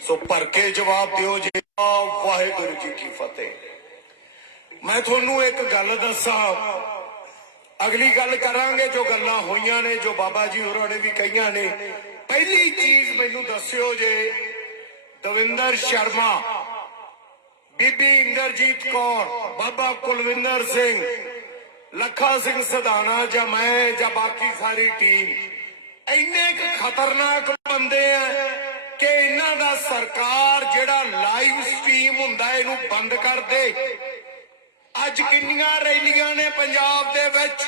ਸੋ ਭਰ ਕੇ ਜਵਾਬ ਦਿਓ ਜੀ। ਵਾਹਿਗੁਰੂ ਜੀ ਕੀ ਫਤਿਹ। ਮੈਂ ਤੁਹਾਨੂੰ ਇੱਕ ਗੱਲ ਦੱਸਾਂ। ਅਗਲੀ ਗੱਲ ਕਰਾਂਗੇ ਜੋ ਗੱਲਾਂ ਹੋਈਆਂ ਨੇ, ਜੋ ਬਾਬਾ ਜੀ ਹੋਰਾਂ ਨੇ ਵੀ ਕਹੀਆਂ ਨੇ। ਪਹਿਲੀ ਚੀਜ਼ ਮੈਨੂੰ ਦੱਸਿਓ ਜੇ, ਦਵਿੰਦਰ ਸ਼ਰਮਾ। ਬੀਬੀ ਇੰਦਰਜੀਤ ਕੌਰ, ਬਾਬਾ ਕੁਲਵਿੰਦਰ ਸਿੰਘ। ਲੱਖਾ ਸਿੰਘ ਸਦਾਣਾ ਜਾਂ ਮੈਂ ਜਾਂ ਬਾਕੀ ਸਾਰੀ ਟੀਮ। ਇੰਨੇ ਕੁ ਖਤਰਨਾਕ ਬੰਦੇ ਆ। ਕਿ ਇਹਨਾਂ ਦਾ ਸਰਕਾਰ ਜਿਹੜਾ ਲਾਈਵ ਸਟ੍ਰੀਮ ਹੁੰਦਾ ਇਹਨੂੰ ਬੰਦ ਕਰ ਦੇ। ਅੱਜ ਕਿੰਨੀਆਂ ਰੈਲੀਆਂ ਨੇ ਪੰਜਾਬ ਦੇ ਵਿੱਚ।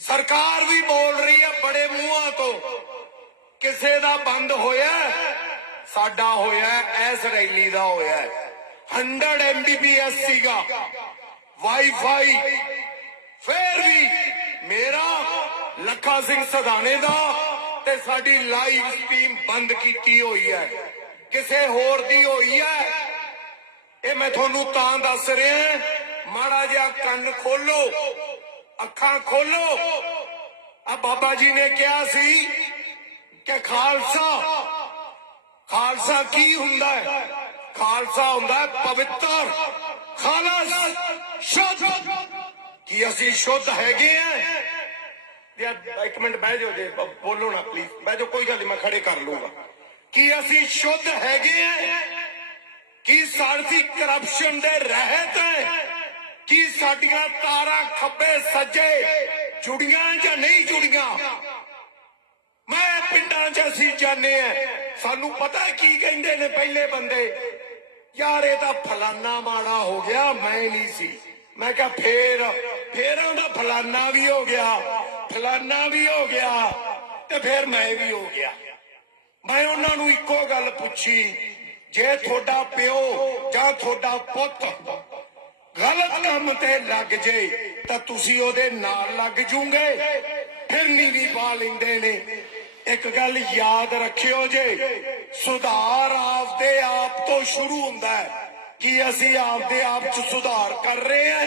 ਸਰਕਾਰ ਵੀ ਬੋਲ ਰਹੀ ਹੈ ਬੜੇ ਮੂੰਹਾਂ ਤੋਂ, ਕਿਸੇ ਦਾ ਬੰਦ ਹੋਇਆ ਸਾਡਾ ਹੋਇਆ ਐਸ ਰੈਲੀ ਦਾ ਹੋਇਆ 100 ਐਮਬੀਪੀਐਸ ਸੀਗਾ। ਵਾਈਫਾਈ ਫੇਰ ਵੀ ਮੇਰਾ ਲੱਖਾ ਸਿੰਘ ਸਧਾਣੇ ਦਾ ਤੇ ਸਾਡੀ ਲਾਈਵ ਸਟ੍ਰੀਮ ਬੰਦ ਕੀਤੀ ਹੋਈ ਹੈ। ਕਿਸੇ ਹੋਰ ਦੀ ਹੋਈ ਹੈ? ਇਹ ਮੈਂ ਤੁਹਾਨੂੰ ਤਾਂ ਦੱਸ ਰਿਹਾ ਮਾੜਾ ਜਿਹਾ ਕੰਨ ਖੋਲੋ, ਅੱਖਾਂ ਖੋਲੋ। ਆ ਬਾਬਾ ਜੀ ਨੇ ਕਿਹਾ ਸੀ ਕਿ ਖਾਲਸਾ ਖਾਲਸਾ ਕੀ ਹੁੰਦਾ ਹੈ? ਖਾਲਸਾ ਹੁੰਦਾ ਹੈ ਪਵਿੱਤਰ, ਖਾਲਸ, ਸ਼ੁੱਧ। ਕੀ ਅਸੀਂ ਸ਼ੁੱਧ ਹੈਗੇ ਆ ਯਾਰ ਇੱਕ ਮਿੰਟ ਬਹਿ ਜਾਓ ਜੇ ਬੋਲੋ ਨਾ ਪਲੀਜ਼ ਬਹਿ ਜਾਓ, ਕੋਈ ਗੱਲ ਨਹੀਂ ਮੈਂ ਖੜੇ ਕਰ ਲੂੰਗਾ। ਕੀ ਅਸੀਂ ਸ਼ੁੱਧ ਹੈਗੇ ਆ? ਕੀ ਸਾਡੀ ਕਰਪਸ਼ਨ ਦੇ ਰਹਿਤ ਹੈ ਕੀ ਸਾਡੀਆਂ ਤਾਰਾਂ ਖੱਬੇ ਸੱਜੇ ਜੁੜੀਆਂ ਜਾਂ ਨਹੀਂ ਜੁੜੀਆਂ? ਮੈਂ ਪਿੰਡਾਂ 'ਚ ਅਸੀਂ ਜਾਣੇ ਆ। ਸਾਨੂੰ ਪਤਾ ਕੀ ਕਹਿੰਦੇ ਨੇ ਪਹਿਲੇ ਬੰਦੇ? ਯਾਰ, ਇਹ ਤਾਂ ਫਲਾਨਾ ਮਾੜਾ ਹੋ ਗਿਆ, ਮੈਂ ਨਹੀਂ ਸੀ। ਮੈਂ ਕਿਹਾ ਫੇਰ, ਫੇਰਾਂ ਦਾ ਫਲਾਨਾ ਵੀ ਹੋ ਗਿਆ। ਫਲਾਨਾ ਵੀ ਹੋ ਗਿਆ ਤੇ ਫਿਰ ਮੈਂ ਵੀ ਹੋ ਗਿਆ। ਮੈਂ ਉਹਨਾਂ ਨੂੰ ਇੱਕੋ ਗੱਲ ਪੁੱਛੀ, ਜੇ ਤੁਹਾਡਾ ਪਿਓ ਜਾਂ ਤੁਹਾਡਾ ਪੁੱਤ ਗਲਤ ਕੰਮ ਤੇ ਲੱਗ ਜੇ, ਤਾਂ ਤੁਸੀਂ ਉਹਦੇ ਨਾਲ ਲੱਗ ਜੂਗੇ। ਫਿਰਨੀ ਵੀ ਪਾ ਲੈਂਦੇ ਨੇ। ਇੱਕ ਗੱਲ ਯਾਦ ਰੱਖਿਓ ਜੇ, ਸੁਧਾਰ ਆਪਦੇ ਆਪ ਤੋਂ ਸ਼ੁਰੂ ਹੁੰਦਾ ਹੈ ਕਿ ਅਸੀਂ ਆਪਦੇ ਆਪ ਚ ਸੁਧਾਰ ਕਰ ਰਹੇ ਹਾਂ।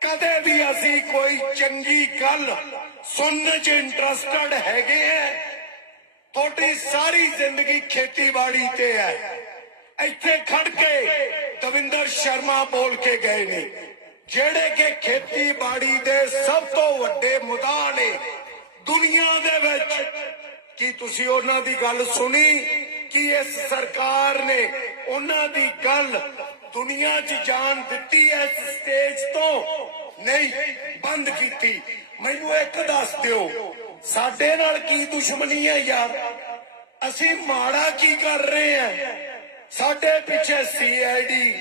ਕਦੇ ਵੀ ਅਸੀਂ ਕੋਈ ਚੰਗੀ ਗੱਲ ਸੁਣਨ ਚ ਇੰਟਰਸਟਡ ਹੈਗੇ ਆ ਤੁਹਾਡੀ ਸਾਰੀ ਜ਼ਿੰਦਗੀ ਖੇਤੀਬਾੜੀ ਤੇ ਹੈ ਇੱਥੇ ਖੜ ਕੇ ਦਵਿੰਦਰ ਸ਼ਰਮਾ ਬੋਲ ਕੇ ਗਏ ਨੇ, ਜਿਹੜੇ ਕਿ ਖੇਤੀਬਾੜੀ ਦੇ ਸਭ ਤੋਂ ਵੱਡੇ ਮੁੱਦਾ ਨੇ ਦੁਨੀਆ ਦੇ ਵਿੱਚ। ਕੀ ਤੁਸੀਂ ਉਹਨਾਂ ਦੀ ਗੱਲ ਸੁਣੀ? ਕਿ ਇਸ ਸਰਕਾਰ ਨੇ ਉਹਨਾਂ ਦੀ ਗੱਲ ਦੁਨੀਆ 'ਚ ਜਾਣ ਦਿੱਤੀ ਐ ਇਸ ਸਟੇਜ ਤੋਂ? ਨਹੀਂ, ਬੰਦ ਕੀਤੀ। ਮੈਨੂੰ ਇੱਕ ਦੱਸ ਦਿਓ, ਸਾਡੇ ਨਾਲ ਕੀ ਦੁਸ਼ਮਣੀ ਹੈ ਯਾਰ? ਅਸੀਂ ਮਾੜਾ ਕੀ ਕਰ ਰਹੇ ਹਾਂ? ਸਾਡੇ ਪਿੱਛੇ ਸੀਆਈਡੀ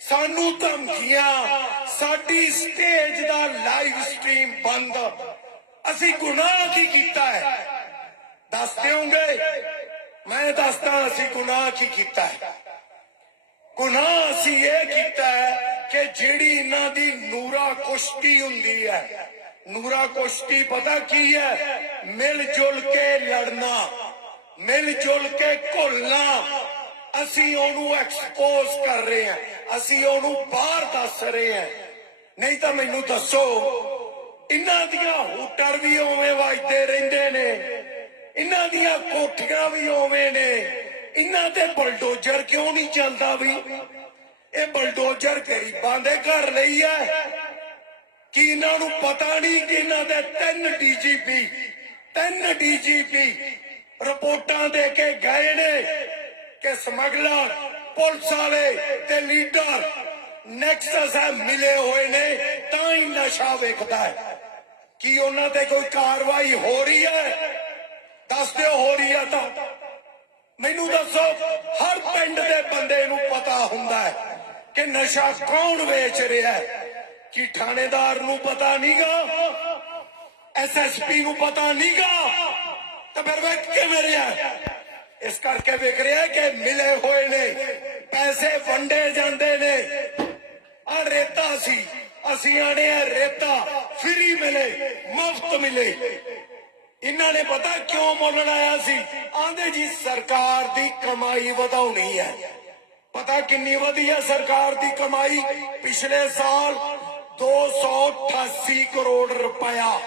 ਸਾਨੂੰ ਧਮਕੀਆਂ, ਸਾਡੀ ਸਟੇਜ ਦਾ ਲਾਈਵ ਸਟ੍ਰੀਮ ਬੰਦ। ਅਸੀਂ ਗੁਨਾਹ ਕੀ ਕੀਤਾ ਹੈ? ਦੱਸ ਦਿਓਗੇ? ਮੈਂ ਦੱਸਦਾ, ਅਸੀਂ ਗੁਨਾਹ ਕੀ ਕੀਤਾ ਹੈ? ਗੁਨਾਹ ਅਸੀਂ ਇਹ ਕੀਤਾ ਹੈ ਕਿ ਜਿਹੜੀ ਇਹਨਾਂ ਦੀ ਨੂਰਾ ਕੁਸ਼ਤੀ ਹੁੰਦੀ ਹੈ ਨੂਰਾ ਕੁਸ਼ਤੀ ਪਤਾ ਕੀ ਹੈ? ਮਿਲ ਜੁਲ ਕੇ ਲੜਨਾ, ਮਿਲ ਜੁਲ ਕੇ ਘੁਲਣਾ। ਅਸੀਂ ਉਹਨੂੰ ਐਕਸਪੋਜ਼ ਕਰ ਰਹੇ ਹਾਂ, ਅਸੀਂ ਉਹਨੂੰ ਬਾਹਰ ਦੱਸ ਰਹੇ ਹਾਂ। ਨਹੀਂ ਤਾਂ ਮੈਨੂੰ ਦੱਸੋ, ਇਹਨਾਂ ਦੀਆਂ ਹੂਟਰ ਵੀ ਉਵੇਂ ਵੱਜਦੇ ਰਹਿੰਦੇ ਨੇ, ਇਹਨਾਂ ਦੀਆਂ ਕੋਠੀਆਂ ਵੀ ਉਵੇਂ ਨੇ। ਇਹਨਾਂ ਤੇ ਬਲਡੋਜ਼ਰ ਕਿਉਂ ਨਹੀਂ ਚੱਲਦਾ ਵੀ? ਇਹ ਬਲਡੋਜ਼ਰ ਗਰੀਬਾਂ ਦੇ ਘਰ ਲਈ ਹੈ। ਕਿ ਇਹਨਾਂ ਨੂੰ ਪਤਾ ਨਹੀਂ ਕਿ ਇਹਨਾਂ ਦੇ ਤਿੰਨ ਡੀਜੀਪੀ ਤਿੰਨ ਡੀਜੀਪੀ ਰਿਪੋਰਟਾਂ ਦੇ ਕੇ ਗਏ ਨੇ ਕਿ ਸਮਗਲਰ, ਪੁਲਿਸ ਵਾਲੇ ਤੇ ਲੀਡਰ ਨੈਕਸਸ ਹੈ ਮਿਲੇ ਹੋਏ ਨੇ, ਤਾਂ ਹੀ ਨਸ਼ਾ ਵੇਖਦਾ ਹੈ। ਕੀ ਉਹਨਾਂ ਤੇ ਕੋਈ ਕਾਰਵਾਈ ਹੋ ਰਹੀ ਹੈ? ਦੱਸ ਦਿਓ ਹੋ ਰਹੀ ਹੈ ਤਾਂ। ਮੈਨੂੰ ਦੱਸੋ, ਹਰ ਪਿੰਡ ਦੇ ਬੰਦੇ ਨੂੰ ਪਤਾ ਹੁੰਦਾ ਹੈ ਕਿ ਨਸ਼ਾ ਕੌਣ ਵੇਚ ਰਿਹਾ ਹੈ? ਕੀ ਥਾਣੇਦਾਰ ਨੂੰ ਪਤਾ ਨਹੀਂਗਾ ਐਸਐਸਪੀ ਨੂੰ ਪਤਾ ਨਹੀਂਗਾ ਤਾਂ ਫਿਰ ਵੇਖ ਕਿਵੇਂ ਰਿਹਾ? ਇਸ ਕਰਕੇ ਵੇਖ ਰਿਹਾ ਕਿ ਮਿਲੇ ਹੋਏ ਨੇ। ਪੈਸੇ ਵੰਡੇ ਜਾਂਦੇ ਨੇ। ਆ ਰੇਤਾ ਸੀ। ਅਸੀਂ ਆਣੇ ਆ ਰੇਤਾ। ਫ੍ਰੀ ਮਿਲੇ, ਮੁਫਤ ਮਿਲੇ। ਇਹਨਾਂ ਨੇ ਪਤਾ ਕਿਉਂ ਬੋਲਣ ਆਇਆ ਸੀ? ਆਂਦੇ ਜੀ, ਸਰਕਾਰ ਦੀ ਕਮਾਈ ਵਧਾਉਣੀ ਹੈ। ਪਤਾ ਕਿੰਨੀ ਵਧੀ ਹੈ ਸਰਕਾਰ ਦੀ ਕਮਾਈ? ਪਿਛਲੇ ਸਾਲ 288 ਕਰੋੜ ਰੁਪਇਆ।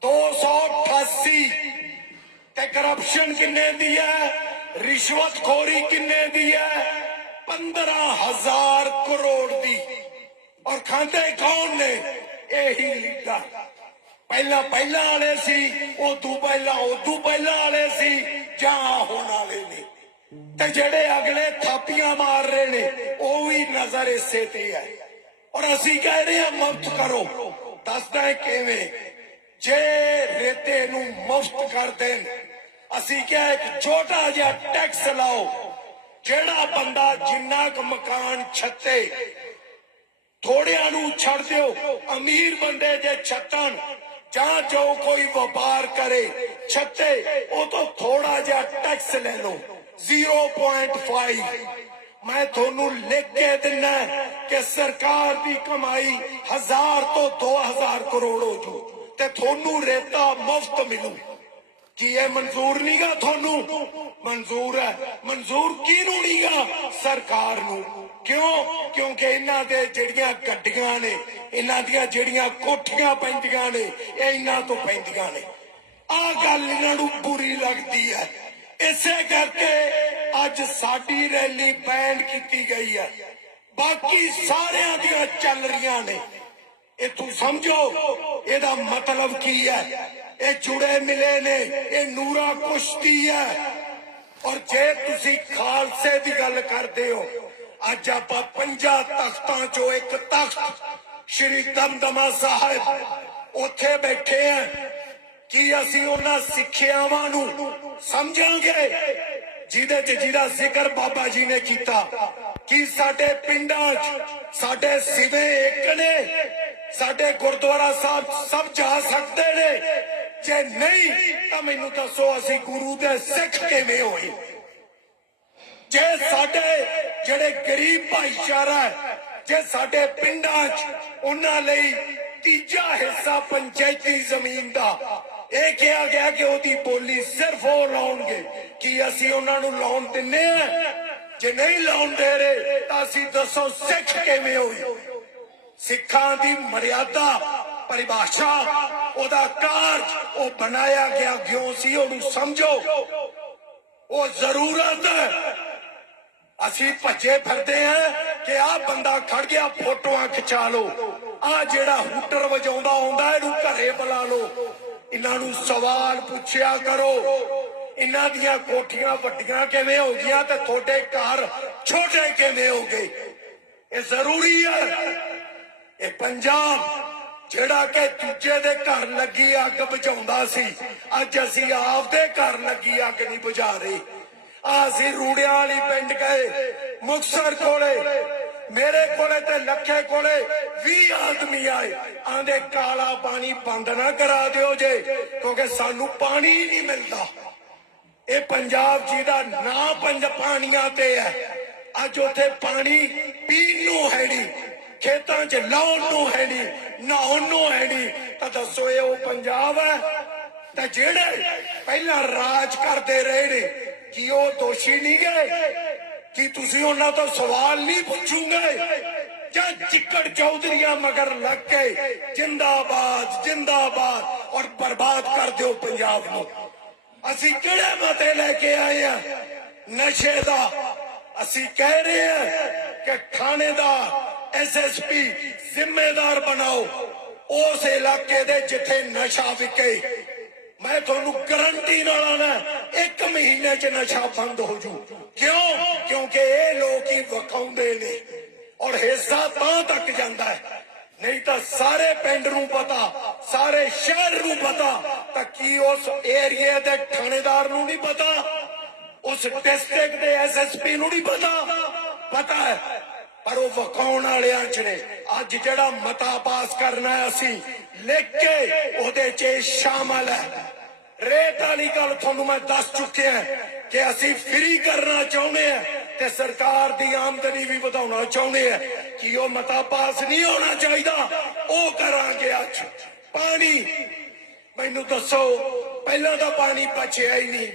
288 ਤੇ ਕਰਪਸ਼ਨ ਕਿੰਨੇ ਦੀ ਹੈ? ਰਿਸ਼ਵਤਖੋਰੀ ਕਿੰਨੇ ਦੀ ਹੈ? 15000 ਕਰੋੜ ਦੀ। ਔਰ ਖਾਂਦੇ ਕੌਣ ਨੇ? ਇਹੀ ਲੀਡਰ। ਪਹਿਲਾਂ ਪਹਿਲਾਂ ਵਾਲੇ ਸੀ ਉਹ ਤੋਂ ਪਹਿਲਾਂ ਉਹ ਤੋਂ ਪਹਿਲਾਂ ਵਾਲੇ ਸੀ, ਜਾਂ ਹੁਣ ਵਾਲੇ ਨੇ। ਤੇ ਜਿਹੜੇ ਅਗਲੇ ਥਾਪੀਆਂ ਮਾਰ ਰਹੇ ਨੇ, ਉਹ ਵੀ ਨਜ਼ਰ ਇਸੇ ਤੇ ਹੈ। ਔਰ ਅਸੀਂ ਕਹਿ ਰਹੇ ਹਾਂ, ਮੁਫਤ ਕਰੋ। ਦੱਸਦਾ ਹੈ ਕਿਵੇਂ? ਜੇ ਰੇਤੇ ਨੂੰ ਮੁਫਤ ਕਰ ਦੇਣ, ਅਸੀਂ ਕਿਹਾ ਇੱਕ ਛੋਟਾ ਜਿਹਾ ਟੈਕਸ ਲਾਓ, ਜਿਹੜਾ ਬੰਦਾ ਜਿੰਨਾ ਕੁ ਮਕਾਨ ਛੱਤੇ, ਥੋੜਿਆਂ ਨੂੰ ਛੱਡ ਦਿਓ, ਅਮੀਰ ਬੰਦੇ ਜੇ ਛੱਤਣ, ਜਾਂ ਜੋ ਕੋਈ ਵਪਾਰ ਕਰੇ ਛੱਤੇ, ਉਹ ਤੋਂ ਥੋੜਾ ਜਿਹਾ ਟੈਕਸ ਲੈ ਲਓ 0.5 ਮੈਂ ਤੁਹਾਨੂੰ ਲਿਖ ਕੇ ਦਿੰਨਾ ਕਿ ਸਰਕਾਰ ਦੀ ਕਮਾਈ ਹਜ਼ਾਰ ਤੋਂ 2000 ਕਰੋੜ ਹੋ ਜੂ ਤੇ ਤੁਹਾਨੂੰ ਰੇਤਾ ਮੁਫਤ ਮਿਲੂ। ਕੀ ਇਹ ਮਨਜ਼ੂਰ ਨਹੀਂਗਾ ਤੁਹਾਨੂੰ? ਮਨਜ਼ੂਰ ਹੈ। ਮਨਜ਼ੂਰ ਕਿਹਨੂੰ ਨਹੀਂਗਾ? ਸਰਕਾਰ ਨੂੰ। ਕਿਉਂ? ਕਿਉਂਕਿ ਇਹਨਾਂ ਦੇ ਜਿਹੜੀਆਂ ਗੱਡੀਆਂ ਨੇ, ਇਹਨਾਂ ਦੀਆਂ ਜਿਹੜੀਆਂ ਕੋਠੀਆਂ ਪੈਂਦੀਆਂ ਨੇ, ਇਹ ਇਹਨਾਂ ਤੋਂ ਪੈਂਦੀਆਂ ਨੇ। ਆਹ ਗੱਲ ਇਹਨਾਂ ਨੂੰ ਬੁਰੀ ਲੱਗਦੀ ਹੈ। ਇਸੇ ਕਰਕੇ ਅੱਜ ਸਾਡੀ ਰੈਲੀ ਬੈਨ ਕੀਤੀ ਗਈ ਹੈ ਬਾਕੀ ਸਾਰਿਆਂ ਦੀਆਂ ਚੱਲ ਰਹੀਆਂ ਨੇ। ਇਹ ਤੂੰ ਸਮਝੋ, ਇਹਦਾ ਮਤਲਬ ਕੀ ਹੈ ਇਹ ਜੁੜੇ ਮਿਲੇ ਨੇ, ਇਹ ਨੂਰਾ ਕੁਸ਼ਤੀ ਹੈ ਔਰ ਜੇ ਤੁਸੀਂ ਖਾਲਸੇ ਦੀ ਗੱਲ ਕਰਦੇ ਹੋ, ਅੱਜ ਆਪਾਂ ਪੰਜਾਂ ਤਖਤਾਂ ਚੋਂ ਇੱਕ ਤਖਤ, ਸ਼੍ਰੀ ਦਮਦਮਾ ਸਾਹਿਬ, ਉੱਥੇ ਬੈਠੇ ਆ। ਕੀ ਅਸੀਂ ਉਹਨਾਂ ਸਿੱਖਿਆਵਾਂ ਨੂੰ ਸਮਝਾਂਗੇ? ਜਿਹਦੇ ਚ ਜਿਹਦਾ ਜ਼ਿਕਰ ਬਾਬਾ ਜੀ ਨੇ ਕੀਤਾ। ਕੀ ਸਾਡੇ ਪਿੰਡਾਂ 'ਚ ਸਾਡੇ ਸਿਵੇ ਇੱਕ ਨੇ? ਸਾਡੇ ਗੁਰਦੁਆਰਾ ਸਾਹਿਬ ਸਭ ਜਾ ਸਕਦੇ ਨੇ? ਜੇ ਨਹੀਂ, ਤਾਂ ਮੈਨੂੰ ਦੱਸੋ ਅਸੀਂ ਗੁਰੂ ਦੇ ਸਿੱਖ ਕਿਵੇਂ ਹੋਏ? ਜੇ ਸਾਡੇ ਜਿਹੜੇ ਗਰੀਬ ਭਾਈਚਾਰਾ ਜੇ ਸਾਡੇ ਪਿੰਡਾਂ 'ਚ ਉਹਨਾਂ ਲਈ ਤੀਜਾ ਹਿੱਸਾ ਪੰਚਾਇਤੀ ਜ਼ਮੀਨ ਦਾ ਇਹ ਕਿਹਾ ਗਿਆ ਕਿ ਉਹਦੀ ਬੋਲੀ ਸਿਰਫ ਉਹ ਲਾਉਣਗੇ ਕੀ ਅਸੀਂ ਉਹਨਾਂ ਨੂੰ ਲਾਉਣ ਦਿੰਨੇ ਆ। ਜੇ ਨਹੀਂ ਲਾਉਣ ਦੇ ਰਹੇ, ਤਾਂ ਅਸੀਂ ਦੱਸੋ ਸਿੱਖ ਕਿਵੇਂ ਹੋਈ? ਸਿੱਖਾਂ ਦੀ ਮਰਿਆਦਾ, ਪਰਿਭਾਸ਼ਾ, ਉਹਦਾ ਕਾਰਜ, ਉਹ ਬਣਾਇਆ ਗਿਆ ਕਿਉਂ ਸੀ, ਉਹਨੂੰ ਸਮਝੋ। ਉਹ ਜ਼ਰੂਰਤ ਹੈ। ਅਸੀਂ ਭੱਜੇ ਫਿਰਦੇ ਆ ਕਿ ਆਹ ਬੰਦਾ ਖੜ ਗਿਆ, ਫੋਟੋਆਂ ਖਿਚਾ ਲਓ। ਆ ਜਿਹੜਾ ਹੂਟਰ ਵਜਾਉਂਦਾ ਹੁੰਦਾ ਇਹਨੂੰ ਘਰੇ ਬੁਲਾ ਲਓ। ਇਹਨਾਂ ਨੂੰ ਸਵਾਲ ਪੁੱਛਿਆ ਕਰੋ। ਇਹਨਾਂ ਦੀਆਂ ਕੋਠੀਆਂ ਵੱਡੀਆਂ ਕਿਵੇਂ ਹੋ ਗਈਆਂ ਤੇ ਤੁਹਾਡੇ ਘਰ ਛੋਟੇ ਕਿਵੇਂ ਹੋ ਗਏ? ਇਹ ਜ਼ਰੂਰੀ ਹੈ ਇਹ ਪੰਜਾਬ, ਜਿਹੜਾ ਕਿ ਦੂਜੇ ਦੇ ਘਰ ਲੱਗੀ ਅੱਗ ਬੁਝਾਉਂਦਾ ਸੀ, ਅੱਜ ਅਸੀਂ ਆਪਦੇ ਘਰ ਲੱਗੀ ਅੱਗ ਨਹੀਂ ਬੁਝਾ ਰਹੇ। ਆ ਅਸੀਂ ਰੂੜਿਆਂ ਵਾਲੀ ਪਿੰਡ ਗਏ ਮੁਕਸਰ ਕੋਲੇ। ਮੇਰੇ ਕੋਲੇ ਤੇ ਲੱਖੇ ਕੋਲੇ 20 ਆਦਮੀ ਆਏ। ਆਂਦੇ, ਕਾਲਾ ਪਾਣੀ ਬੰਦ ਨਾ ਕਰਾ ਦਿਓ ਜੇ, ਕਿਉਂਕਿ ਸਾਨੂੰ ਪਾਣੀ ਹੀ ਨਹੀਂ ਮਿਲਦਾ। ਇਹ ਪੰਜਾਬ ਜੀ ਦਾ ਨਾਂ ਪੰਜ ਪਾਣੀਆਂ ਤੇ ਹੈ। ਅੱਜ ਉੱਥੇ ਪਾਣੀ ਪੀਣ ਨੂੰ ਹੈ ਨਹੀਂ, ਖੇਤਾਂ 'ਚ ਲਾਉਣ ਨੂੰ ਹੈ ਨਹੀਂ, ਨਹਾਉਣ ਨੂੰ ਹੈ ਨਹੀਂ। ਤਾਂ ਦੱਸੋ, ਇਹ ਉਹ ਪੰਜਾਬ ਹੈ? ਤਾਂ ਜਿਹੜੇ ਪਹਿਲਾਂ ਰਾਜ ਕਰਦੇ ਰਹੇ ਨੇ, ਕੀ ਉਹ ਦੋਸ਼ੀ ਨਹੀਂ ਗਏ? ਕੀ ਤੁਸੀਂ ਉਹਨਾਂ ਤੋਂ ਸਵਾਲ ਨਹੀਂ ਪੁੱਛੂਗੇ? ਜਾਂ ਚਿੱਕੜ ਚੌਧਰੀਆਂ ਮਗਰ ਲੱਗ ਕੇ ਜਿੰਦਾਬਾਦ ਜਿੰਦਾਬਾਦ ਔਰ ਬਰਬਾਦ ਕਰ ਦਿਓ ਪੰਜਾਬ ਨੂੰ। ਅਸੀਂ ਕਿਹੜੇ ਮਤੇ ਲੈ ਕੇ ਆਏ ਆ? ਨਸ਼ੇ ਦਾ। ਅਸੀਂ ਕਹਿ ਰਹੇ ਹਾਂ ਕਿ ਥਾਣੇ ਦਾ ਐਸਐਸਪੀ ਜ਼ਿੰਮੇਦਾਰ ਬਣਾਓ। ਉਸ ਇਲਾਕੇ ਦੇ ਜਿੱਥੇ ਨਸ਼ਾ ਵਿਕੇ ਮੈਂ ਤੁਹਾਨੂੰ ਗਰੰਟੀ ਨਾਲ ਆਣਾ, ਇੱਕ ਮਹੀਨੇ ਚ ਨਸ਼ਾ ਬੰਦ ਹੋ ਜੂ। ਕਿਉਂ? ਕਿਉਂਕਿ ਇਹ ਲੋਕ ਹੀ ਵਕਾਉਂਦੇ ਨੇ ਔਰ ਹਿੱਸਾ ਤਾਂ ਤੱਕ ਜਾਂਦਾ ਹੈ। ਨਹੀਂ ਤਾਂ ਸਾਰੇ ਪਿੰਡ ਨੂੰ ਪਤਾ, ਸਾਰੇ ਸ਼ਹਿਰ ਨੂੰ ਪਤਾ ਤਾਂ ਕੀ ਉਸ ਏਰੀਏ ਦੇ ਥਾਣੇਦਾਰ ਨੂੰ ਨਹੀਂ ਪਤਾ? ਉਸ ਡਿਸਟ੍ਰਿਕਟ ਦੇ ਐਸਐਸਪੀ ਨੂੰ ਨਹੀਂ ਪਤਾ? ਪਤਾ ਹੈ। ਪਰ ਉਹ ਵਕਾਉਣ ਵਾਲਿਆਂ ਚ ਨੇ। ਅੱਜ ਜਿਹੜਾ ਮਤਾ ਪਾਸ ਕਰਨਾ ਅਸੀਂ ਲਿਖ ਕੇ ਉਹਦੇ ਚ ਸ਼ਾਮਲ ਹੈ। ਰੇਟ ਵਾਲੀ ਗੱਲ ਤੁਹਾਨੂੰ ਮੈਂ ਦੱਸ ਚੁੱਕਿਆ ਕਿ ਅਸੀਂ ਫ੍ਰੀ ਕਰਨਾ ਚਾਹੁੰਦੇ ਆ ਤੇ ਸਰਕਾਰ ਦੀ ਆਮਦਨੀ ਵੀ ਵਧਾਉਣਾ ਚਾਹੁੰਦੇ ਆ ਕਿ ਉਹ ਮਤਾ ਪਾਸ ਨਹੀਂ ਹੋਣਾ ਚਾਹੀਦਾ, ਉਹ ਕਰਾਂਗੇ ਅੱਜ। ਪਾਣੀ, ਮੈਨੂੰ ਦੱਸੋ, ਪਹਿਲਾਂ ਤਾਂ ਪਾਣੀ ਬਚਿਆ ਹੀ ਨਹੀਂ,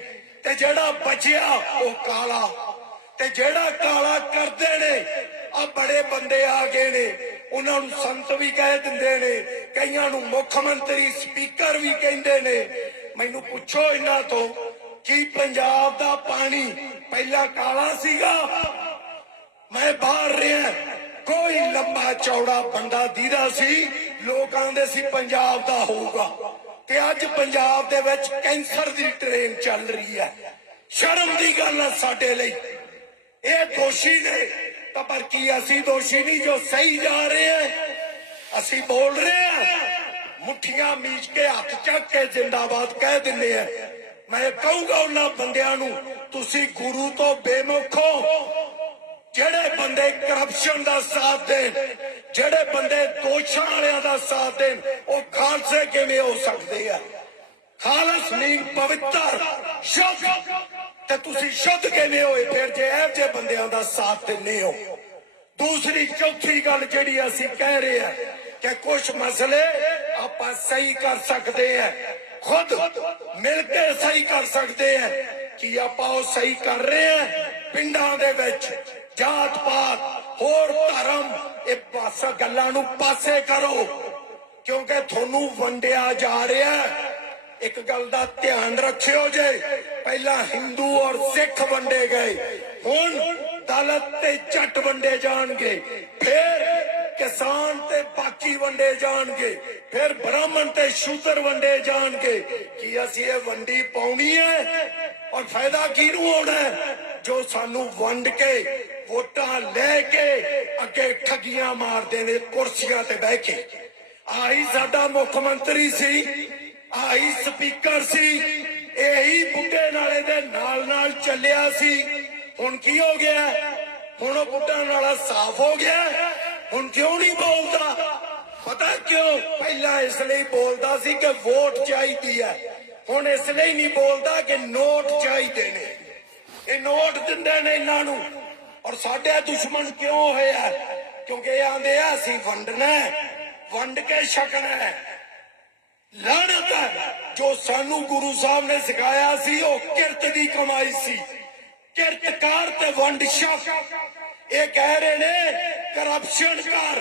ਤੇ ਜਿਹੜਾ ਬਚਿਆ ਉਹ ਕਾਲਾ। ਤੇ ਜਿਹੜਾ ਕਾਲਾ ਕਰਦੇ ਨੇ ਆ ਬੜੇ ਬੰਦੇ ਆ ਗਏ ਨੇ। ਉਹਨਾਂ ਨੂੰ ਸੰਤ ਵੀ ਕਹਿ ਦਿੰਦੇ ਨੇ, ਕਈਆਂ ਨੂੰ ਮੁੱਖ ਮੰਤਰੀ, ਸਪੀਕਰ ਵੀ ਕਹਿੰਦੇ ਨੇ। ਮੈਨੂੰ ਪੁੱਛੋ ਇਹਨਾਂ ਤੋਂ, ਕੀ ਪੰਜਾਬ ਦਾ ਪਾਣੀ ਪਹਿਲਾਂ ਕਾਲਾ ਸੀਗਾ? ਮੈਂ ਬਾਹਰ ਰਿਹਾ, ਕੋਈ ਲੰਬਾ ਚੌੜਾ ਬੰਦਾ ਦੀਦਾ ਸੀ, ਲੋਕ ਦੇ ਸੀ ਪੰਜਾਬ ਦਾ ਹੋਊਗਾ। ਤੇ ਅੱਜ ਪੰਜਾਬ ਦੇ ਵਿੱਚ ਕੈਂਸਰ ਦੀ ਟ੍ਰੇਨ ਚੱਲ ਰਹੀ ਹੈ। ਸ਼ਰਮ ਦੀ ਗੱਲ ਹੈ ਸਾਡੇ ਲਈ। ਇਹ ਦੋਸ਼ੀ ਨੇ ਤਾਂ ਪਰ ਕੀ ਅਸੀਂ ਦੋਸ਼ੀ ਨਹੀਂ ਜੋ ਸਹੀ ਜਾ ਰਹੇ ਹਾਂ। ਅਸੀਂ ਬੋਲ ਰਹੇ ਹਾਂ, ਮੁੱਠੀਆਂ ਮੀਚ ਕੇ ਹੱਥ ਚੱਕ ਕੇ ਜਿੰਦਾਬਾਦ ਕਹਿ ਦਿੰਦੇ ਆ ਮੈਂ ਕਹੂੰਗਾ ਉਹਨਾਂ ਬੰਦਿਆਂ ਨੂੰ, ਤੁਸੀਂ ਗੁਰੂ ਤੋਂ ਬੇਮੁਖੋ ਜਿਹੜੇ ਬੰਦੇ ਕਰਪਸ਼ਨ ਦਾ ਸਾਥ ਦੇਣ, ਜਿਹੜੇ ਬੰਦੇ ਦੋਸ਼ਾਂ ਵਾਲਿਆਂ ਦਾ ਸਾਥ ਦੇਣ, ਉਹ ਖਾਲਸੇ ਕਿਵੇਂ ਹੋ ਸਕਦੇ ਆ? ਖਾਲਸ ਮੀਨ ਪਵਿੱਤਰ ਸ਼ੁੱਧ ਤੇ ਤੁਸੀਂ ਸ਼ੁੱਧ ਕਿਵੇਂ ਹੋਏ? ਫਿਰ ਜੇ ਇਹੋ ਜਿਹੇ ਬੰਦਿਆਂ ਦਾ ਸਾਥ ਦਿੰਦੇ ਹੋ। ਦੂਸਰੀ, ਚੌਥੀ ਗੱਲ ਜਿਹੜੀ ਅਸੀਂ ਕਹਿ ਰਹੇ ਆ ਕਿ ਕੁਝ ਮਸਲੇ ਆਪਾਂ ਸਹੀ ਕਰ ਸਕਦੇ ਆ ਖੁਦ ਮਿਲ ਕੇ ਸਹੀ ਕਰ ਸਕਦੇ ਆ ਕਿ ਆਪਾਂ ਉਹ ਸਹੀ ਕਰ ਰਹੇ ਆ ਪਿੰਡਾਂ ਦੇ ਵਿੱਚ ਜਾਤ ਪਾਤ ਹੋਰ ਧਰਮ, ਇਹ ਪਾਸਾ ਗੱਲਾਂ ਨੂੰ ਪਾਸੇ ਕਰੋ। ਕਿਉਂਕਿ ਤੁਹਾਨੂੰ ਵੰਡਿਆ ਜਾ ਰਿਹਾ। ਇੱਕ ਗੱਲ ਦਾ ਧਿਆਨ ਰੱਖਿਓ ਜੇ। ਪਹਿਲਾਂ ਹਿੰਦੂ ਔਰ ਸਿੱਖ ਵੰਡੇ ਗਏ, ਹੁਣ ਦਲਤ ਤੇ ਜੱਟ ਵੰਡੇ ਜਾਣਗੇ, ਫਿਰ ਕਿਸਾਨ ਤੇ ਬਾਕੀ ਵੰਡੇ ਜਾਣਗੇ, ਫਿਰ ਬ੍ਰਾਹਮਣ ਤੇ ਸ਼ੂਦਰ ਵੰਡੇ ਜਾਣਗੇ। ਕੀ ਅਸੀਂ ਇਹ ਵੰਡੀ ਪਾਉਣੀ ਹੈ? ਔਰ ਫਾਇਦਾ ਕਿਹਨੂੰ ਹੋਣਾ ਹੈ? ਜੋ ਸਾਨੂੰ ਵੰਡ ਕੇ, ਵੋਟਾਂ ਲੈ ਕੇ ਅੱਗੇ ਠੱਗੀਆਂ ਮਾਰਦੇ ਨੇ ਕੁਰਸੀਆਂ ਤੇ ਬਹਿ ਕੇ। ਆਹੀ ਸਾਡਾ ਮੁੱਖ ਮੰਤਰੀ ਸੀ, ਆਹੀ ਸਪੀਕਰ ਸੀ ਇਹੀ ਬੁੱਢੇ ਨਾਲੇ ਦੇ ਨਾਲ ਨਾਲ ਚੱਲਿਆ ਸੀ। ਹੁਣ ਕੀ ਹੋ ਗਿਆ? ਹੁਣ ਉਹ ਬੁੱਢਾ ਨਾਲਾ ਸਾਫ਼ ਹੋ ਗਿਆ। ਹੁਣ ਕਿਉਂ ਨਹੀਂ ਬੋਲਦਾ? ਪਤਾ ਕਿਉਂ? ਪਹਿਲਾਂ ਇਸ ਲਈ ਬੋਲਦਾ ਸੀ ਕਿ ਵੋਟ ਚਾਹੀਦੀ ਹੈ। ਹੁਣ ਇਸ ਲਈ ਨਹੀਂ ਬੋਲਦਾ ਕਿ ਨੋਟ ਚਾਹੀਦੇ ਨੇ। ਇਹ ਨੋਟ ਦਿੰਦੇ ਨੇ ਇਹਨਾਂ ਨੂੰ। ਔਰ ਸਾਡੇ ਦੁਸ਼ਮਣ ਕਿਉਂ ਹੋਇਆ ਕਿਉਂਕਿ ਇਹ ਆਂਦੇ ਆ, ਅਸੀਂ ਵੰਡਣਾ ਵੰਡ ਕੇ ਛਕਣਾ ਹੈ। ਹੈ। ਜੋ ਸਾਨੂੰ ਗੁਰੂ ਸਾਹਿਬ ਨੇ ਸਿਖਾਇਆ ਸੀ, ਉਹ ਕਿਰਤ ਦੀ ਕਮਾਈ ਸੀ। ਕਿਰਤਕਾਰ ਤੇ ਵੰਡ ਛਕ ਇਹ ਕਹਿ ਰਹੇ ਨੇ ਕਰਪਸ਼ਨ ਕਰ,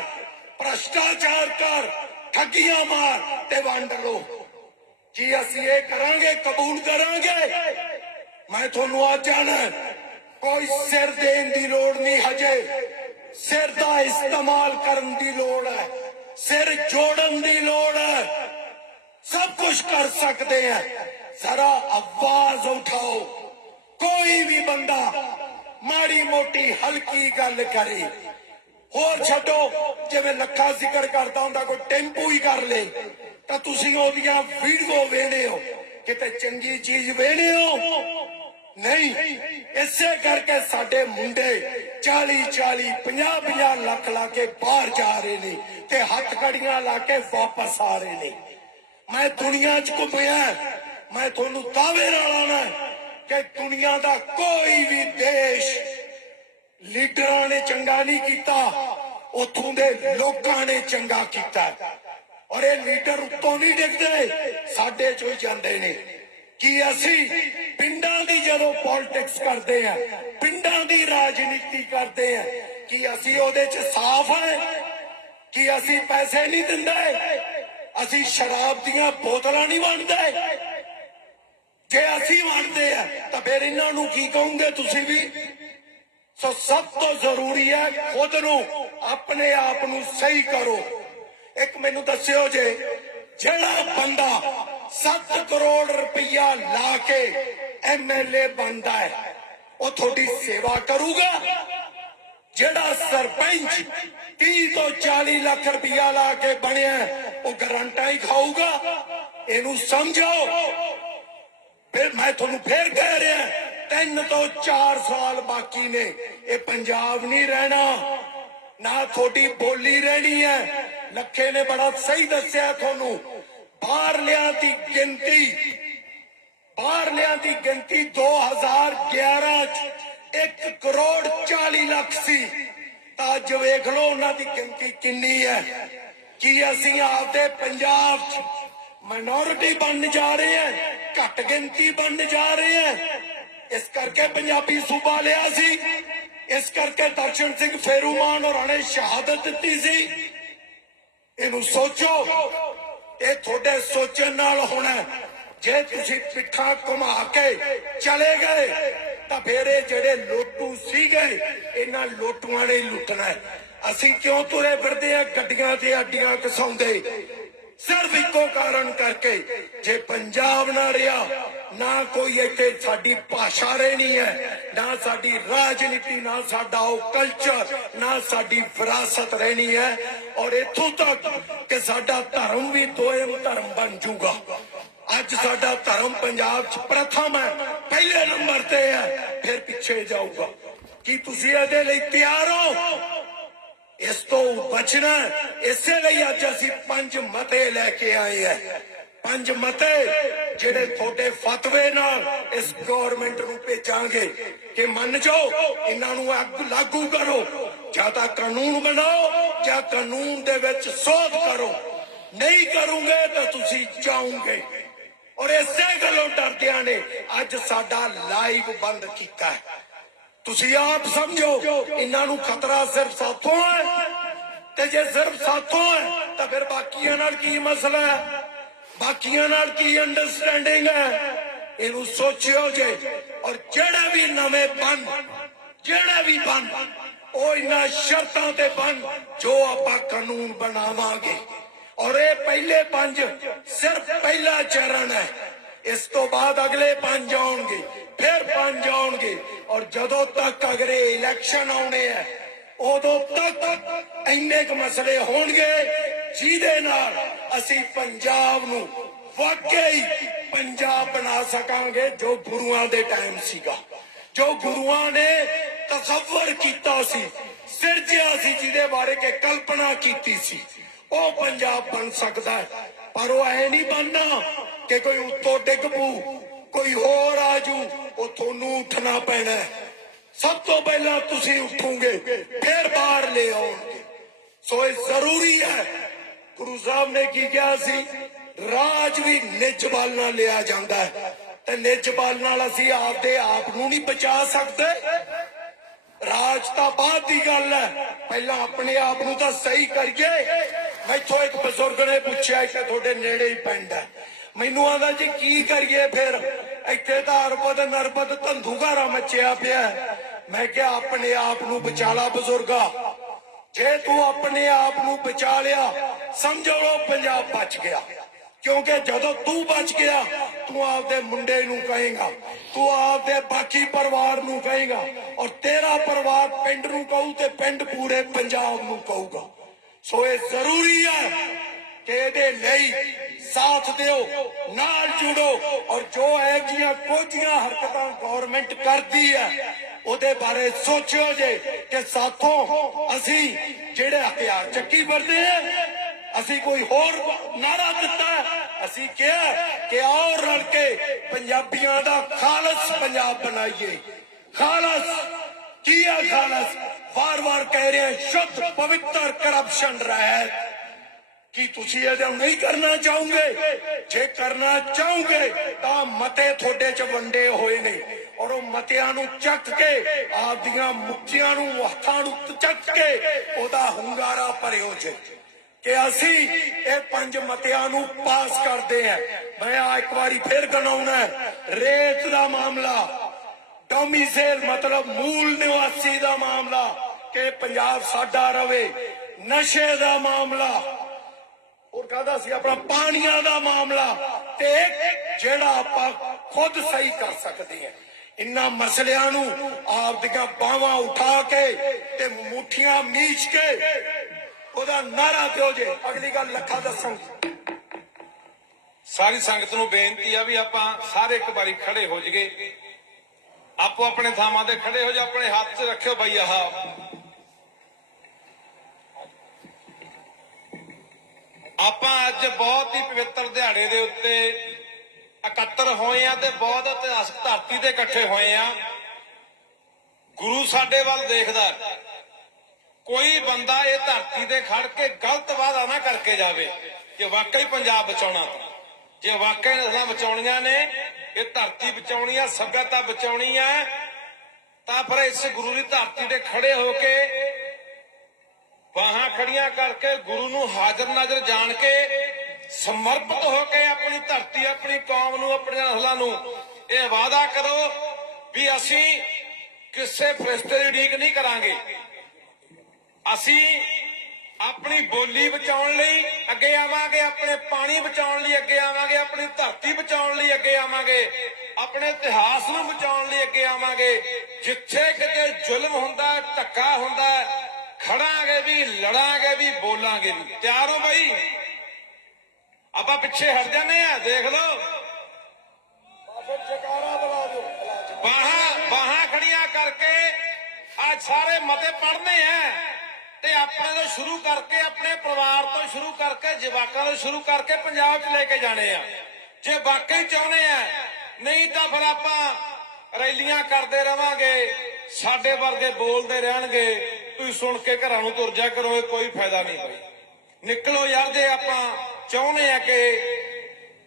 ਭ੍ਰਸ਼ਟਾਚਾਰ ਕਰ, ਠੱਗੀਆਂ ਮਾਰ ਤੇ ਵੰਡ ਲੋ ਕੀ ਅਸੀਂ ਇਹ ਕਰਾਂਗੇ, ਕਬੂਲ ਕਰਾਂਗੇ? ਮੈਂ ਤੁਹਾਨੂੰ ਅੱਜ ਜਾਣਾ, ਕੋਈ ਸਿਰ ਦੇਣ ਦੀ ਲੋੜ ਨਹੀਂ ਹਜੇ। ਸਿਰ ਦਾ ਇਸਤੇਮਾਲ ਕਰਨ ਦੀ ਲੋੜ ਹੈ। ਸਿਰ ਜੋੜਨ ਦੀ ਲੋੜ ਹੈ। ਸਭ ਕੁਝ ਕਰ ਸਕਦੇ ਆ। ਜ਼ਰਾ ਆਵਾਜ਼ ਉਠਾਓ। ਕੋਈ ਵੀ ਬੰਦਾ ਮਾੜੀ ਮੋਟੀ ਹਲਕੀ ਗੱਲ ਕਰੇ, ਹੋਰ ਛੱਡੋ। ਜਿਵੇਂ ਲੱਖਾ ਜ਼ਿਕਰ ਕਰਦਾ ਹੁੰਦਾ, ਕੋਈ ਟੈਂਪੂ ਹੀ ਕਰ ਲੇ, ਤਾਂ ਤੁਸੀਂ ਉਹਦੀਆਂ ਵੀਡੀਓ ਵੇਖਦੇ ਹੋ। ਕਿਤੇ ਚੰਗੀ ਚੀਜ਼ ਵੇਖਦੇ ਹੋ? ਨਹੀਂ। ਇਸੇ ਕਰਕੇ ਸਾਡੇ ਮੁੰਡੇ 40 40 50 50 ਲੱਖ ਲਾ ਕੇ ਬਾਹਰ ਜਾ ਰਹੇ ਨੇ ਤੇ ਹੱਥ ਕੜੀਆਂ ਲਾ ਕੇ ਵਾਪਸ ਆ ਰਹੇ ਨੇ। ਮੈਂ ਦੁਨੀਆ 'ਚ ਘੁੰਮਿਆ ਮੈਂ ਤੁਹਾਨੂੰ ਦਾਅਵੇ ਨਾਲ ਆਣਾ ਕਿ ਦੁਨੀਆ ਦਾ ਕੋਈ ਵੀ ਦੇਸ਼ ਲੀਡਰਾਂ ਨੇ ਚੰਗਾ ਨਹੀਂ ਕੀਤਾ, ਉਥੋਂ ਦੇ ਲੋਕਾਂ ਨੇ ਚੰਗਾ ਕੀਤਾ ਔਰ ਇਹ ਲੀਡਰ ਉੱਤੋਂ ਨਹੀਂ ਡਿੱਗਦੇ, ਸਾਡੇ ਚੋਂ ਹੀ ਜਾਂਦੇ ਨੇ। ਕਿ ਅਸੀਂ ਪਿੰਡਾਂ ਦੀ ਜਦੋਂ ਪੋਲਿਟਿਕਸ ਕਰਦੇ ਆ ਪਿੰਡਾਂ ਦੀ ਰਾਜਨੀਤੀ ਕਰਦੇ ਆ ਕਿ ਅਸੀਂ ਉਹਦੇ 'ਚ ਸਾਫ਼ ਹੈ? ਕਿ ਅਸੀਂ ਪੈਸੇ ਨਹੀਂ ਦਿੰਦੇ? ਅਸੀਂ ਸ਼ਰਾਬ ਦੀਆਂ ਬੋਤਲਾਂ ਨਹੀਂ ਵੰਡਦੇ। ਜੇ ਅਸੀਂ ਵੰਡਦੇ ਆ, ਤਾਂ ਫਿਰ ਇਹਨਾਂ ਨੂੰ ਕੀ ਕਹੋਗੇ ਤੁਸੀਂ ਵੀ? ਸੋ ਸਭ ਤੋਂ ਜ਼ਰੂਰੀ ਹੈ ਖੁਦ ਨੂੰ ਆਪਣੇ ਆਪ ਨੂੰ ਸਹੀ ਕਰੋ। ਇੱਕ ਮੈਨੂੰ ਦੱਸਿਓ ਜੇ, ਜਿਹੜਾ ਬੰਦਾ 7 ਕਰੋੜ ਰੁਪਇਆ ਲਾ ਕੇ ਐਮਐਲਏ ਬਣਦਾ ਹੈ, ਉਹ ਤੁਹਾਡੀ ਸੇਵਾ ਕਰੂਗਾ? ਜਿਹੜਾ ਸਰਪੰਚ 30 ਤੋਂ 40 ਲੱਖ ਰੁਪਇਆ ਲਾ ਕੇ ਬਣਿਆ, ਉਹ ਗਰੰਟਾਂ ਹੀ ਖਾਊਗਾ। ਇਹਨੂੰ ਸਮਝੋ ਫਿਰ ਮੈਂ ਤੁਹਾਨੂੰ ਫੇਰ ਕਹਿ ਰਿਹਾ, ਤਿੰਨ ਤੋਂ 4 ਸਾਲ ਬਾਕੀ ਨੇ, ਇਹ ਪੰਜਾਬ ਨਹੀਂ ਰਹਿਣਾ। ਨਾ ਤੁਹਾਡੀ ਬੋਲੀ ਰਹਿਣੀ ਹੈ। ਲੱਖੇ ਨੇ ਬੜਾ ਸਹੀ ਦੱਸਿਆ ਤੁਹਾਨੂੰ। ਬਾਹਰਲਿਆਂ ਦੀ ਗਿਣਤੀ, ਬਾਹਰਲਿਆਂ ਦੀ ਗਿਣਤੀ 2011 ਚ 1 ਕਰੋੜ 40 ਲੱਖ ਸੀ। ਤਾਂ ਅੱਜ ਵੇਖ ਲਓ ਉਹਨਾਂ ਦੀ ਗਿਣਤੀ ਕਿੰਨੀ ਹੈ। ਕੀ ਅਸੀਂ ਆਪਦੇ ਪੰਜਾਬ ਚ ਮਾਈਨੋਰਿਟੀ ਬਣਨ ਜਾ ਰਹੇ ਹਾਂ, ਘੱਟ ਗਿਣਤੀ ਬਣਨ ਜਾ ਰਹੇ ਹਾਂ। ਇਸ ਕਰਕੇ ਪੰਜਾਬੀ ਸੂਬਾ ਲਿਆ ਸੀ। ਇਸ ਕਰਕੇ ਦਰਸ਼ਨ ਸਿੰਘ ਫੇਰੂਮਾਨ ਹੋਰਾਂ ਨੇ ਸ਼ਹਾਦਤ ਦਿੱਤੀ ਸੀ। ਇਹਨੂੰ ਸੋਚੋ, ਇਹ ਤੁਹਾਡੇ ਸੋਚਣ ਨਾਲ ਹੋਣਾ ਜੇ ਤੁਸੀਂ ਪਿੱਠਾ ਘੁਮਾ ਕੇ ਚਲੇ ਗਏ ਤਾਂ ਫਿਰ ਇਹ ਜਿਹੜੇ ਲੋਟੂ ਸੀਗੇ, ਇਹਨਾਂ ਲੋਟੂਆਂ ਨੇ ਲੁੱਟਣਾ ਹੈ। ਅਸੀਂ ਕਿਉਂ ਤੁਰੇ ਫਿਰਦੇ ਆ ਗੱਡੀਆਂ ਤੇ ਅੱਡੀਆਂ ਕਸਾਉਂਦੇ? ਸਿਰਫ ਇੱਕੋ ਕਾਰਨ ਕਰਕੇ, ਜੇ ਪੰਜਾਬ ਨਾ ਰਿਹਾ, ਨਾ ਕੋਈ ਇੱਥੇ ਸਾਡੀ ਭਾਸ਼ਾ ਰਹਿਣੀ ਹੈ, ਨਾ ਸਾਡੀ ਰਾਜਨੀਤੀ, ਨਾ ਸਾਡਾ ਉਹ ਕਲਚਰ ਨਾ ਸਾਡੀ ਵਿਰਾਸਤ ਰਹਿਣੀ ਹੈ। ਔਰ ਇਥੋਂ ਤੱਕ ਕਿ ਸਾਡਾ ਧਰਮ ਵੀ ਦੋਇਮ ਧਰਮ ਬਣ ਜਾਊਗਾ। ਅੱਜ ਸਾਡਾ ਧਰਮ ਪੰਜਾਬ 'ਚ ਪ੍ਰਥਮ ਹੈ, ਪਹਿਲੇ ਨੰਬਰ ਤੇ ਹੈ, ਫਿਰ ਪਿੱਛੇ ਜਾਊਗਾ। ਕੀ ਤੁਸੀਂ ਇਹਦੇ ਲਈ ਤਿਆਰ ਹੋ? ਇਸ ਤੋਂ ਬਚਣਾ ਇਸੇ ਲਈ ਅੱਜ ਅਸੀਂ ਪੰਜ ਮਤੇ ਲੈ ਕੇ ਆਏ ਆ ਪੰਜ ਮਤੇ ਜਿਹੜੇ ਤੁਹਾਡੇ ਫਤਵੇ ਨਾਲ ਇਸ ਗਵਰਨਮੈਂਟ ਨੂੰ ਭੇਜਾਂਗੇ ਕਿ ਮੰਨ ਜਾਓ, ਇਹਨਾਂ ਨੂੰ ਅੱਗ ਲਾਗੂ ਕਰੋ, ਜਾਂ ਤਾਂ ਕਾਨੂੰਨ ਬਣਾਓ, ਜਾਂ ਕਾਨੂੰਨ ਦੇ ਵਿੱਚ ਸੋਧ ਕਰੋ। ਨਹੀਂ ਕਰੋਗੇ ਤਾਂ ਤੁਸੀਂ ਜਾਓਗੇ। ਔਰ ਇਸੇ ਗੱਲੋਂ ਡਰਦਿਆਂ ਨੇ ਅੱਜ ਸਾਡਾ ਲਾਈਵ ਬੰਦ ਕੀਤਾ ਹੈ। ਤੁਸੀਂ ਆਪ ਸਮਝੋ, ਇਹਨਾਂ ਨੂੰ ਖਤਰਾ ਸਿਰਫ ਸਾਥੋਂ ਹੈ ਤੇ ਜੇ ਸਿਰਫ ਸਾਥੋਂ ਹੈ, ਤਾਂ ਫਿਰ ਬਾਕੀਆਂ ਨਾਲ ਕੀ ਮਸਲਾ ਹੈ? ਬਾਕੀਆਂ ਨਾਲ ਕੀ ਅੰਡਰਸਟੈਂਡਿੰਗ ਹੈ? ਇਹਨੂੰ ਸੋਚਿਓ ਜੇ, ਔਰ ਜਿਹੜੇ ਵੀ ਨਵੇਂ ਬਣ, ਜਿਹੜੇ ਵੀ ਬਣ, ਉਹ ਇਹਨਾਂ ਸ਼ਰਤਾਂ ਤੇ ਬਣ ਜੋ ਆਪਾਂ ਕਾਨੂੰਨ ਬਣਾਵਾਂਗੇ। ਔਰ ਇਹ ਪਹਿਲੇ ਪੰਜ ਸਿਰਫ ਪਹਿਲਾ ਚਰਨ ਹੈ। ਇਸ ਤੋਂ ਬਾਅਦ ਅਗਲੇ ਪੰਜ ਆਉਣਗੇ, ਫਿਰ ਪੰਜ ਆਉਣਗੇ। ਔਰ ਜਦੋਂ ਤੱਕ ਅਗਰੇ ਇਲੈਕਸ਼ਨ ਆਉਣੇ ਆ ਉਦੋਂ ਤੱਕ ਇੰਨੇ ਕੁ ਮਸਲੇ ਹੋਣਗੇ ਜਿਹਦੇ ਨਾਲ ਅਸੀਂ ਪੰਜਾਬ ਨੂੰ ਵਾਕਈ ਪੰਜਾਬ ਬਣਾ ਸਕਾਂਗੇ, ਜੋ ਗੁਰੂਆਂ ਦੇ ਟਾਈਮ ਸੀਗਾ। ਜੋ ਗੁਰੂਆਂ ਨੇ ਤਸੱਵਰ ਕੀਤਾ ਸੀ, ਸਿਰਜਿਆ ਸੀ, ਜਿਹਦੇ ਬਾਰੇ ਕਿ ਕਲਪਨਾ ਕੀਤੀ ਸੀ। ਉਹ ਪੰਜਾਬ ਬਣ ਸਕਦਾ ਹੈ। ਪਰ ਉਹ ਐ ਨਹੀਂ ਬਣਨਾ ਕਿ ਕੋਈ ਉੱਤੋਂ ਡਿੱਗ ਪੂ ਕੋਈ ਹੋਰ ਆਜੂ ਉਹ ਤੁਹਾਨੂੰ ਉੱਠਣਾ ਪੈਣਾ ਸਭ ਤੋਂ ਪਹਿਲਾਂ ਤੁਸੀਂ ਉੱਠੋਗੇ, ਫਿਰ ਬਾਹਰ ਲੈ ਆਉਣਗੇ। ਸੋ ਇਹ ਜ਼ਰੂਰੀ ਹੈ। ਗੁਰੂ ਸਾਹਿਬ ਨੇ ਕੀ ਕਿਹਾ ਸੀ? ਰਾਜ ਵੀ ਨਿਜ ਬਲ ਨਾਲ ਲਿਆ ਜਾਂਦਾ ਹੈ। ਤੇ ਨਿਜ ਬਲ ਨਾਲ ਅਸੀਂ ਆਪਦੇ ਆਪ ਨੂੰ ਨਹੀਂ ਬਚਾ ਸਕਦੇ। ਰਾਜ ਤਾਂ ਬਾਅਦ ਦੀ ਗੱਲ ਹੈ। ਪਹਿਲਾਂ ਆਪਣੇ ਆਪ ਨੂੰ ਤਾਂ ਸਹੀ ਕਰੀਏ। ਮੈਥੋਂ ਇੱਕ ਬਜ਼ੁਰਗ ਨੇ ਪੁੱਛਿਆ ਕਿ ਤੁਹਾਡੇ ਨੇੜੇ ਹੀ ਪਿੰਡ ਹੈ। ਮੈਨੂੰ ਆਦਾ ਜੀ, ਕੀ ਕਰੀਏ ਫਿਰ? ਇੱਥੇ ਤਾਂ ਅਰਬਦ ਨਰਬਦ ਧੰਦੂਗਾਰਾ ਮਚਿਆ ਪਿਆ ਮੈਂ ਕਿਹਾ, ਆਪਣੇ ਆਪ ਨੂੰ ਬਚਾਲਾ ਬਜ਼ੁਰਗਾ। ਜੇ ਤੂੰ ਆਪਣੇ ਆਪ ਨੂੰ ਬਚਾ ਲਿਆ, ਸਮਝੋ ਲੋ ਪੰਜਾਬ ਬਚ ਗਿਆ। ਕਿਉਂਕਿ ਜਦੋਂ ਤੂੰ ਬਚ ਗਿਆ, ਤੂੰ ਆਪਦੇ ਮੁੰਡੇ ਨੂੰ ਕਹੇਗਾ, ਤੂੰ ਆਪਦੇ ਬਾਕੀ ਪਰਿਵਾਰ ਨੂੰ ਕਹੇਗਾ ਔਰ ਤੇਰਾ ਪਰਿਵਾਰ ਪਿੰਡ ਨੂੰ ਕਹੂ ਤੇ ਪਿੰਡ ਪੂਰੇ ਪੰਜਾਬ ਨੂੰ ਕਹੂਗਾ। ਸੋ ਇਹ ਜ਼ਰੂਰੀ ਹੈ ਕਿ ਇਹਦੇ ਲਈ ਸਾਥ ਦਿਓ, ਨਾਲ ਜੁੜੋ ਔਰ ਜੋ ਇਹ ਜੀਆਂ ਕੋਝੀਆਂ ਹਰਕਤਾਂ ਗਵਰਨਮੈਂਟ ਕਰਦੀ ਹੈ, ਉਹਦੇ ਬਾਰੇ ਸੋਚਿਓ ਜੇ ਕਿ ਸਾਥੋਂ ਅਸੀਂ ਜਿਹੜੇ ਹਥਿਆਰ ਚੱਕੀ ਵਰਦੇ ਆ, ਅਸੀਂ ਕੋਈ ਹੋਰ ਨਾਰਾ ਦਿੱਤਾ ਅਸੀਂ ਕਿਹਾ ਕਿ ਆਓ ਰਲ ਕੇ ਪੰਜਾਬੀਆਂ ਦਾ ਖਾਲਸ ਪੰਜਾਬ ਬਣਾਈਏ। ਖਾਲਸ ਕੀ ਹੈ ਵਾਰ-ਵਾਰ ਕਹਿ ਰਹੇ ਸ਼ੁੱਧ, ਪਵਿੱਤਰ ਕਰਪਸ਼ਨ ਰਹਿਤ। ਕੀ ਤੁਸੀਂ ਇਹਦਾ ਨਹੀਂ ਕਰਨਾ ਚਾਹੋਗੇ? ਜੇ ਕਰਨਾ ਚਾਹੋਗੇ, ਤਾਂ ਮਤੇ ਤੁਹਾਡੇ ਚ ਵੰਡੇ ਹੋਏ ਨੇ। ਔਰ ਉਹ ਮਤਿਆਂ ਨੂੰ ਚੱਕ ਕੇ, ਆਪਦੀਆਂ ਮੁੱਠੀਆਂ ਨੂੰ, ਹੱਥਾਂ ਨੂੰ ਚੱਕ ਕੇ, ਉਹਦਾ ਹੁੰਗਾਰਾ ਭਰਿਓ ਜੇ। ਕਿ ਅਸੀਂ ਇਹ ਪੰਜ ਮਤਿਆਂ ਨੂੰ ਪਾਸ ਕਰਦੇ ਹਾਂ। ਮੈਂ ਆ ਇੱਕ ਵਾਰੀ ਫੇਰ ਗਣਾਉਣਾ ਰੇਤ ਦਾ ਮਾਮਲਾ ਡੋਮਿਸਾਈਲ ਮਤਲਬ ਮੂਲ ਨਿਵਾਸੀ ਦਾ ਮਾਮਲਾ ਕਿ ਪੰਜਾਬ ਸਾਡਾ ਰਵੇ, ਨਸ਼ੇ ਦਾ ਮਾਮਲਾ। ਔਰ ਕਹਦਾ ਸੀ? ਆਪਣਾ ਪਾਣੀਆਂ ਦਾ ਮਾਮਲਾ ਤੇ ਜਿਹੜਾ ਆਪਾਂ ਖੁਦ ਸਹੀ ਕਰ ਸਕਦੇ ਹਾਂ। ਇਨ੍ਹਾਂ ਮਸਲਿਆਂ ਨੂੰ ਆਪ ਦੀਆਂ ਬਾਹਾਂ ਉਠਾ ਕੇ ਤੇ ਮੁਠੀਆਂ ਮੀਚ ਕੇ ਉਹਦਾ ਨਾਰਾ ਦਿਓ ਜੇ। ਅਗਲੀ ਗੱਲ ਲੱਖਾਂ ਦੱਸਾਂ ਸਾਰੀ ਸੰਗਤ ਨੂੰ ਬੇਨਤੀ ਆ ਵੀ ਆਪਾਂ ਸਾਰੇ ਇੱਕ ਵਾਰੀ ਖੜੇ ਹੋ ਜਗੇ ਆਪੋ ਆਪਣੇ ਥਾਵਾਂ ਤੇ ਖੜੇ ਹੋ ਜਾ, ਆਪਣੇ ਹੱਥ 'ਚ ਰੱਖਿਓ ਬਈ ਆਹ। ਆਪਾਂ ਅੱਜ ਬਹੁਤ ਹੀ ਪਵਿੱਤਰ ਦਿਹਾੜੇ ਦੇ ਉੱਤੇ ਇਕੱਤਰ ਹੋਏ ਆ ਤੇ ਬਹੁਤ ਇਤਿਹਾਸਕ ਧਰਤੀ ਤੇ ਇਕੱਠੇ ਹੋਏ ਆ। ਗੁਰੂ ਸਾਡੇ ਵੱਲ ਦੇਖਦਾ ਕੋਈ ਬੰਦਾ ਇਹ ਧਰਤੀ ਤੇ ਖੜ ਕੇ ਗਲਤ ਵਾਅਦਾ ਨਾ ਕਰਕੇ ਜਾਵੇ ਕਿ ਵਾਕਈ ਪੰਜਾਬ ਬਚਾਉਣਾ। ਜੇ ਵਾਕਈ ਨਸਲਾਂ ਬਚਾਉਣੀਆਂ ਨੇ ਇਹ ਧਰਤੀ ਬਚਾਉਣੀ ਆ, ਸੱਭਿਅਤਾ ਬਚਾਉਣੀ ਆ। ਤਾਂ ਫਿਰ ਇਸ ਗੁਰੂ ਦੀ ਧਰਤੀ ਤੇ ਖੜੇ ਹੋ ਕੇ ਬਾਹਾਂ ਖੜੀਆਂ ਕਰਕੇ ਗੁਰੂ ਨੂੰ ਹਾਜ਼ਰ ਨਾਜ਼ਰ ਜਾਣ ਕੇ ਸਮਰਪਿਤ ਹੋ ਕੇ ਆਪਣੀ ਧਰਤੀ, ਆਪਣੀ ਕੌਮ ਨੂੰ, ਆਪਣੀਆਂ ਨਸਲਾਂ ਨੂੰ ਇਹ ਵਾਅਦਾ ਕਰੋ ਵੀ ਅਸੀਂ ਕਿਸੇ ਫਰਿਸ਼ਤੇ ਦੀ ਉਡੀਕ ਨਹੀਂ ਕਰਾਂਗੇ। ਅਸੀਂ ਆਪਣੀ ਬੋਲੀ ਬਚਾਉਣ ਲਈ ਅੱਗੇ ਆਵਾਂਗੇ, ਆਪਣੇ ਪਾਣੀ ਬਚਾਉਣ ਲਈ ਅੱਗੇ ਆਵਾਂਗੇ, ਆਪਣੀ ਧਰਤੀ ਬਚਾਉਣ ਲਈ ਅੱਗੇ ਆਵਾਂਗੇ, ਆਪਣੇ ਇਤਿਹਾਸ ਨੂੰ ਬਚਾਉਣ ਲਈ ਅੱਗੇ ਆਵਾਂਗੇ। ਜਿੱਥੇ ਕਿਤੇ ਜ਼ੁਲਮ ਹੁੰਦਾ, ਧੱਕਾ ਹੁੰਦਾ, ਖੜਾਂਗੇ ਵੀ, ਲੜਾਂਗੇ ਵੀ, ਬੋਲਾਂਗੇ ਵੀ। ਤਿਆਰ ਹੋ ਬਾਈ? ਆਪਾਂ ਪਿੱਛੇ ਹਟ ਜਾਂਦੇ ਆ ਦੇਖ ਲਓ। ਬਾਹਾਂ ਬਾਹਾਂ ਖੜੀਆਂ ਕਰਕੇ ਅੱਜ ਸਾਰੇ ਮਤੇ ਪੜਨੇ ਆ। ਆਪਣੇ ਤੋਂ ਸ਼ੁਰੂ ਕਰਕੇ ਆਪਣੇ ਪਰਿਵਾਰ ਤੋਂ ਸ਼ੁਰੂ ਕਰਕੇ ਜਵਾਕਾਂ ਤੋਂ ਸ਼ੁਰੂ ਕਰਕੇ ਪੰਜਾਬ 'ਚ ਲੈ ਕੇ ਜਾਣੇ ਆ। ਜੇ ਵਾਕਈ ਚਾਹੁੰਦੇ ਆ ਨਹੀਂ ਤਾਂ ਫਿਰ ਆਪਾਂ ਰੈਲੀਆਂ ਕਰਦੇ ਰਵਾਂਗੇ ਸਾਡੇ ਵਰਗੇ ਬੋਲਦੇ ਰਹਿਣਗੇ ਤੁਸੀਂ ਸੁਣ ਕੇ ਘਰਾਂ ਨੂੰ ਤੁਰ ਜਾ ਕਰੋ ਇਹ ਕੋਈ ਫਾਇਦਾ ਨਹੀਂ ਨਿਕਲੋ ਯਾਰ ਜੇ ਆਪਾਂ ਚਾਹੁੰਦੇ ਆ ਕਿ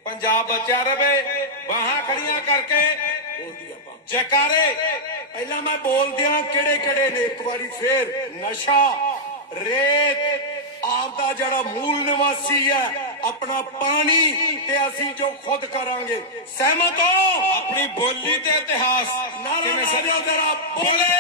ਪੰਜਾਬ ਬਚਿਆ ਰਵੇ ਬਾਹਾਂ ਖੜੀਆਂ ਕਰਕੇ ਜੈਕਾਰੇ। ਪਹਿਲਾਂ ਮੈਂ ਬੋਲਦਿਆਂ ਕਿਹੜੇ ਕਿਹੜੇ ਨੇ? ਇੱਕ ਵਾਰੀ ਫੇਰ ਨਸ਼ਾ। ਰੇਤ ਆਪ ਦਾ ਜਿਹੜਾ ਮੂਲ ਨਿਵਾਸੀ ਹੈ ਆਪਣਾ ਪਾਣੀ ਤੇ ਅਸੀਂ ਜੋ ਖੁਦ ਕਰਾਂਗੇ। ਸਹਿਮਤ ਹੋ? ਆਪਣੀ ਬੋਲੀ ਤੇ ਇਤਿਹਾਸ। ਨਾਰਾ ਦਿਓ ਤੇਰਾ ਬੋਲੇ।